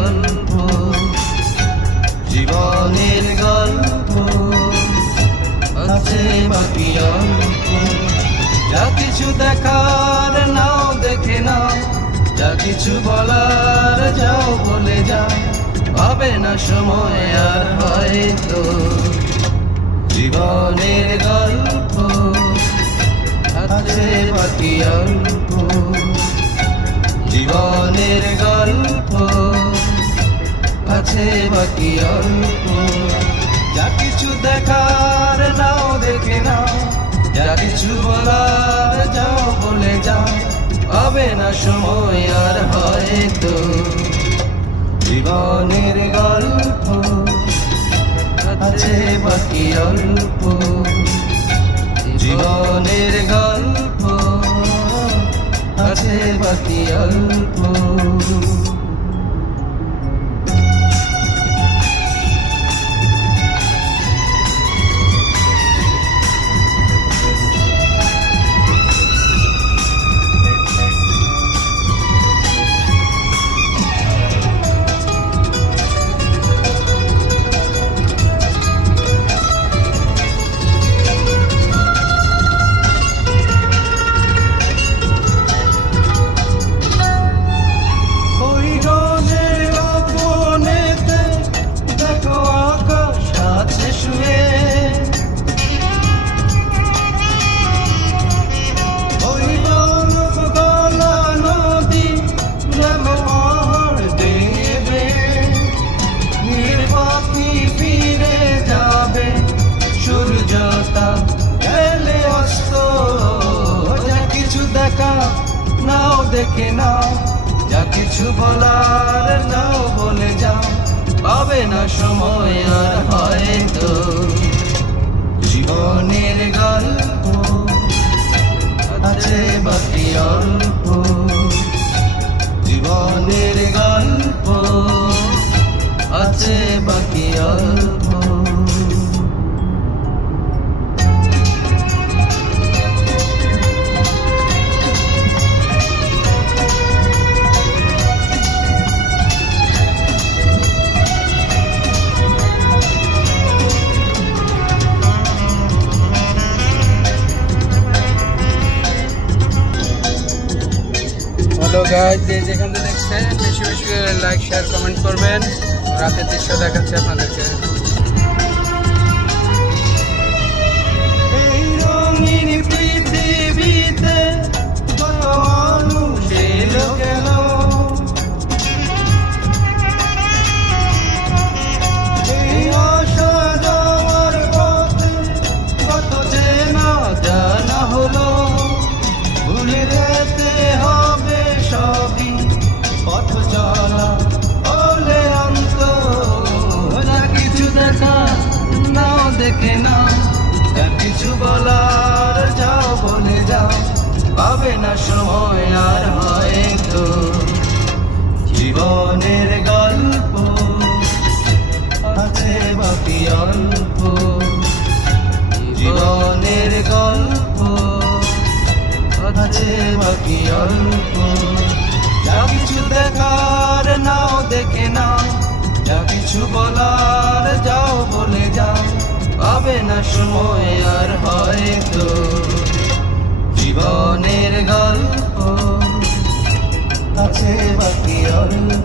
অল্প, জীবনের গল্প আছে বাকি অল্প। যা কিছু দেখার নাও দেখে নাও, যা কিছু বলার যাও বলে যাও, পাবে না সময় আর হয়তো। জীবনের গল্প আছে বাকি অল্প, জীবনের গল্প আছে বাকি অল্প। যা কিছু দেখার নাও দেখে নাও, যা কিছু বলার যাও বলে যাও, পাবে না সময় আর হয়তো। জীবনের গল্প আছে বাকি অল্প, জীবনের গল্প আছে বাকি অল্প। নাও দেখে নাও, যা কিছু বলার নাও বলে যাও, পাবে না সময় আর হয়তো। জীবনের গল্প আছে বাকি অল্প, জীবনের গল্প আছে বাকি অল্প। হ্যালো গাইজ, যে যেখান থেকে দেখছেন বেশি বেশি করে লাইক শেয়ার কমেন্ট করবেন। রাতের দৃশ্য দেখাচ্ছি আপনাদেরকে। এই রঙিন পৃথিবীতে কত মানুষ এলো গেল, এই আসা যাওয়ার পথে কত যে না জানা হলো। ভুলে যেতে হবে সবই, পথ চলা হলে অন্ত। যা কিছু দেখা নাও দেখে নাও, যা কিছু বলার যাও বলে যাও, পাবে না সময় আর হয়তো। জীবনের গল্প আছে বাকি অল্প, জীবনের গল্প আছে বাকি অল্প। যা কিছু দেখার নাও দেখে নাও, যা কিছু বলার যাও বলে যাও, পাবে না সময় আর হয়তো। জীবনের গল্প আছে বাকি অল্প,